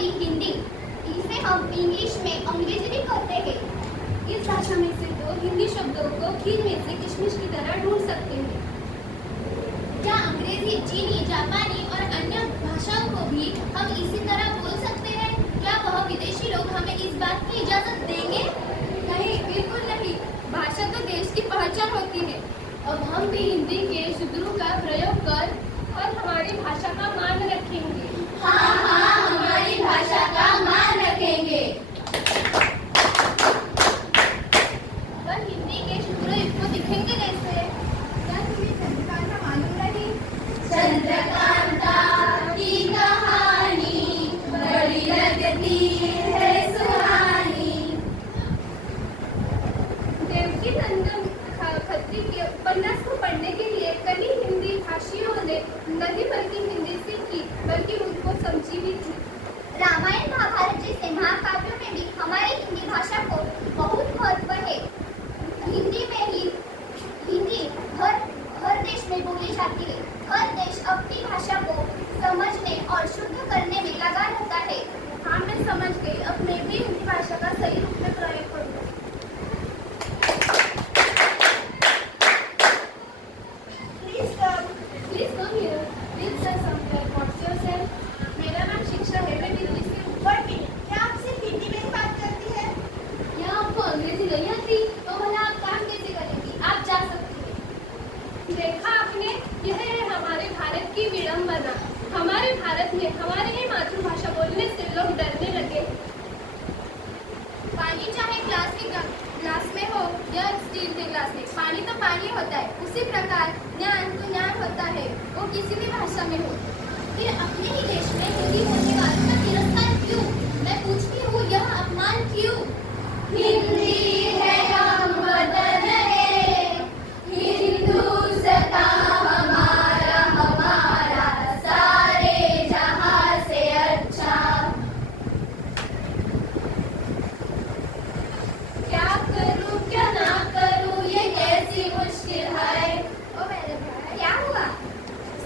बोली हिंदी, इसे हम इंग्लिश में अंग्रेजी भी कहते हैं। इस भाषा में से तो हिंदी शब्दों को खीर में से किशमिश की तरह ढूंढ सकते हैं। क्या अंग्रेजी, चीनी, जापानी और अन्य भाषाओं को भी हम इसी तरह बोल सकते हैं? क्या वह विदेशी लोग हमें इस बात की इजाजत देंगे? नहीं, बिल्कुल नहीं। भाषा तो देश की पहचान होती है। अब हम भी हिंदी के शब्दों का प्रयोग कर और हमारी भाषा का मान रखेंगे। हाँ हाँ, हमारी भाषा का मान रखेंगे। पर हिंदी के शब्द इसको दिखेंगे कैसे? क्या तुम्हें चंद्रकांता मालूम नहीं? चंद्रकांता की कहानी बड़ी लगती है सुहानी। देवकी नंदन खत्री के उपन्यास को पढ़ने के लिए कई हिंदी भाषियों ने नहीं बल्कि हिंदी सीखी, बल्कि उनको समझी भी थी। रामायण महाभारत जैसे महाकाव्यों में भी हमारी हिंदी भाषा को बहुत महत्व है। हिंदी हर देश में बोली जाती है। हर देश अपनी भाषा को समझने और शुद्ध करने में लगा रहता है। हाँ, मैं समझ गई। अब मैं भी हिंदी भाषा का सही रूप में प्रयोग करूँगा। Please come here. Please say something. What's yourself? मेरा नाम शिक्षा है। मैं दिल्ली से हूँ। क्या आप सिर्फ हिंदी में ही बात करती है? क्या आपको अंग्रेजी नहीं आती? तो भला आप काम कैसे करेंगी? आप जा सकती हैं। देखा आपने, यह है हमारे भारत की विडंबना। हमारे भारत में हमारी ही मातृभाषा बोलने से लोग डरने लगे। पानी चाहे ग्लास में हो या स्टील के ग्लास में, पानी तो पानी होता है। उसी प्रकार ज्ञान तो ज्ञान होता है, वो किसी भी भाषा में हो। फिर अपने ही देश में हिंदी बोलने वालों का तिरस्कार क्यों? मैं पूछती हूँ, यह अपमान क्यों? हिंदी है हम वतन है, हिंदुस्तां हमारा हमारा सारे जहां से अच्छा। क्या करूँ क्या ना करूँ, ये कैसी मुश्किल है। ओ मेरे भाई, क्या हुआ?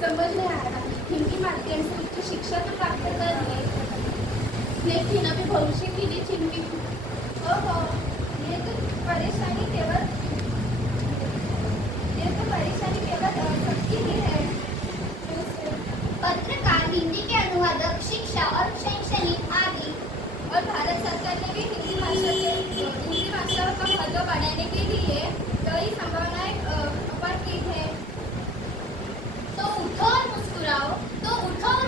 समझ नहीं आ रहा। हिंदी माध्यम से उच्च शिक्षा तो प्राप्त कर ली, लेकिन अभी भविष्य के लिए चिंतित हूँ। ओहो, ये तो परेशानी केवल सबकी ही है। पत्रकार, हिंदी के अनुवादक, शिक्षा और शैक्षणिक आदि। और भारत सरकार ने भी हिंदी भाषा का महत्व बढ़ाने के लिए कई संभावनाएं अपार की है। तो उठो और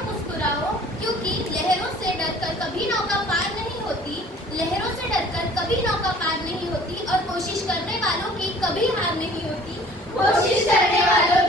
मुस्कुराओ, क्योंकि लहरों से डरकर कभी नौका पार नहीं होती। लहरों से डरकर कभी नौका पार नहीं होती और कोशिश करने वालों की कभी हार नहीं होती। कोशिश करने वालों